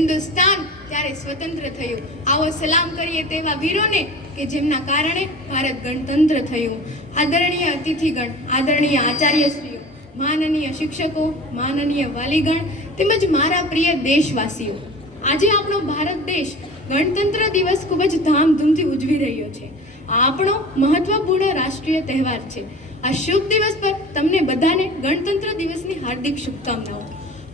હિન્દુસ્તાન ત્યારે સ્વતંત્ર થયું। આવો સલામ કરીએ તેવા વીરોને કે જેમના કારણે ભારત ગણતંત્ર થયું। આદરણીય અતિથિગણ, આદરણીય આચાર્યશ્રીઓ, માનનીય શિક્ષકો, માનનીય વાલીગણ તેમજ મારા પ્રિય દેશવાસીઓ, આજે આપણો ભારત દેશ ગણતંત્ર દિવસ ખૂબ જ ધામધૂમથી ઉજવી રહ્યો છે। આ આપણો મહત્વપૂર્ણ રાષ્ટ્રીય તહેવાર છે। આ શુભ દિવસ પર તમને બધાને ગણતંત્ર દિવસની હાર્દિક શુભકામનાઓ।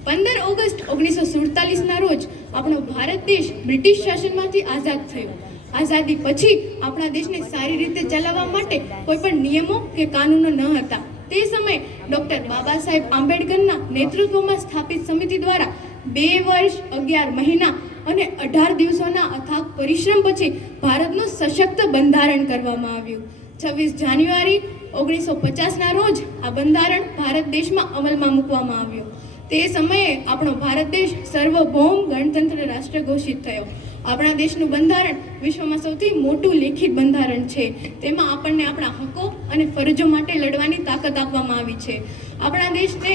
15 ઓગસ્ટ 1947ના રોજ આપણો ભારત દેશ બ્રિટિશ શાસનમાંથી આઝાદ થયો। આઝાદી પછી આપણા દેશને સારી રીતે ચલાવવા માટે કોઈ પણ નિયમો કે કાનૂનો ન હતા। તે સમયે ડૉક્ટર બાબા સાહેબ આંબેડકરના નેતૃત્વમાં સ્થાપિત સમિતિ દ્વારા 2 વર્ષ 11 મહિના અને 18 દિવસોના અથાગ પરિશ્રમ પછી ભારતનું સશક્ત બંધારણ કરવામાં આવ્યું। 26 જાન્યુઆરી 1950ના રોજ આ બંધારણ ભારત દેશમાં અમલમાં મૂકવામાં આવ્યો। તે સમયે આપણો ભારત દેશ સર્વભૌમ ગણતંત્ર રાષ્ટ્ર ઘોષિત થયો। આપણા દેશનું બંધારણ વિશ્વમાં સૌથી મોટું લેખિત બંધારણ છે। તેમાં આપણને આપણા હકો અને ફરજો માટે લડવાની તાકાત આપવામાં આવી છે। આપણા દેશને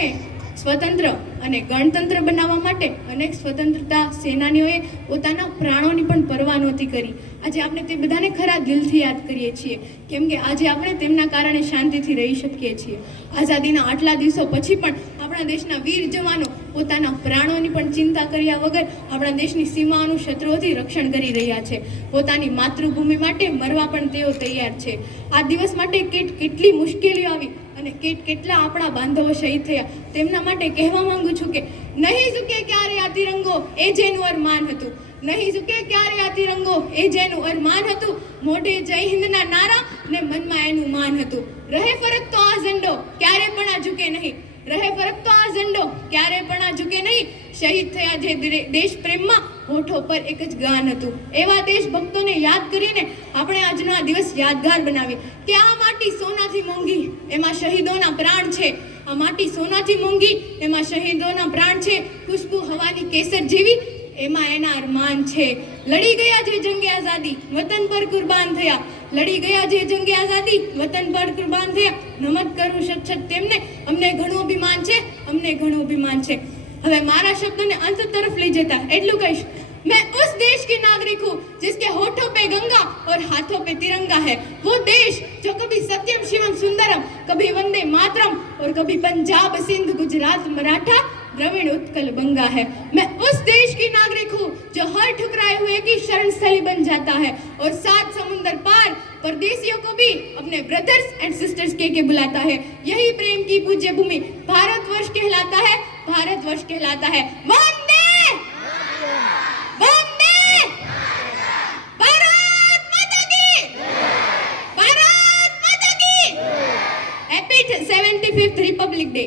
સ્વતંત્ર અને ગણતંત્ર બનાવવા માટે અનેક સ્વતંત્રતા સેનાનીઓએ પોતાના પ્રાણોની પણ પરવા નહોતી કરી। આજે આપણે તે બધાને ખરા દિલથી યાદ કરીએ છીએ, કેમ કે આજે આપણે તેમના કારણે શાંતિથી રહી શકીએ છીએ। આઝાદીના આટલા દિવસો પછી પણ આપણા દેશના વીર જવાનો પોતાના પ્રાણોની પણ ચિંતા કર્યા વગર આપણા દેશની સીમાઓનું શત્રુઓથી રક્ષણ કરી રહ્યા છે। પોતાની માતૃભૂમિ માટે મરવા પણ તેઓ તૈયાર છે। આ દિવસ માટે કેટલી મુશ્કેલીઓ આવી અને કેટલા આપણા બાંધવો શહીદ થયા, તેમના માટે કહેવા માંગુ છું કે નહીં ઝુકે ક્યારે આ તિરંગો, એ જેનું અરમાન હતું। નહીં ઝુકે ક્યારે આ તિરંગો, એ જેનું અરમાન હતું। મોઢે જય હિન્દના નારા ને મનમાં એનું માન હતું। રહે ફરક તો આ ઝંડો, ક્યારે પણ આ ઝુકે નહીં। રહે ફરક તો આ ઝંડો, ક્યારે પણ આ ઝુકે નહીં। શહીદ થયા જે દેશ પ્રેમમાં હોઠો પર એક જ ગાન હતું। એવા દેશભક્તોને યાદ કરીને આપણે આજનો આ દિવસ યાદગાર બનાવીએ કે આ માટી સોનાથી મોંઘી, એમાં શહીદોના પ્રાણ છે। આ માટી સોનાથી મોંઘી, એમાં શહીદોના પ્રાણ છે। ખુશ્બુ હવાની કેસર જેવી, એમાં એના અરમાન છે। લડી ગયા જે જંગે આઝાદી, વતન પર કુરબાન થયા। લડી ગયા જે જંગે આઝાદી, વતન પર કુરબાન થયા। નમત કરું સચ્છત તેમને, અમને ઘણું અભિમાન છે, અમને ઘણું અભિમાન છે। હવે મારા શબ્દોને અંત તરફ લઈ જતા એટલું કહીશ, मैं उस देश की नागरिक हूँ जिसके होठों पे गंगा और हाथों पे तिरंगा है। वो देश जो कभी सत्यम शिवम सुंदरम, कभी वंदे मातरम और कभी पंजाब सिंध गुजरात मराठा द्रविड़ उत्कल बंगा है। मैं उस देश की नागरिक हूँ जो हर ठुकराए हुए की शरण स्थली बन जाता है और 7 समुंदर पार परदेशियों को भी अपने ब्रदर्स एंड सिस्टर्स कह के बुलाता है। यही प्रेम की पूज्य भूमि भारतवर्ष कहलाता है, भारतवर्ष कहलाता है। वंदे वंदे भारत माता की, भारत माता की। Happy 75th Republic day.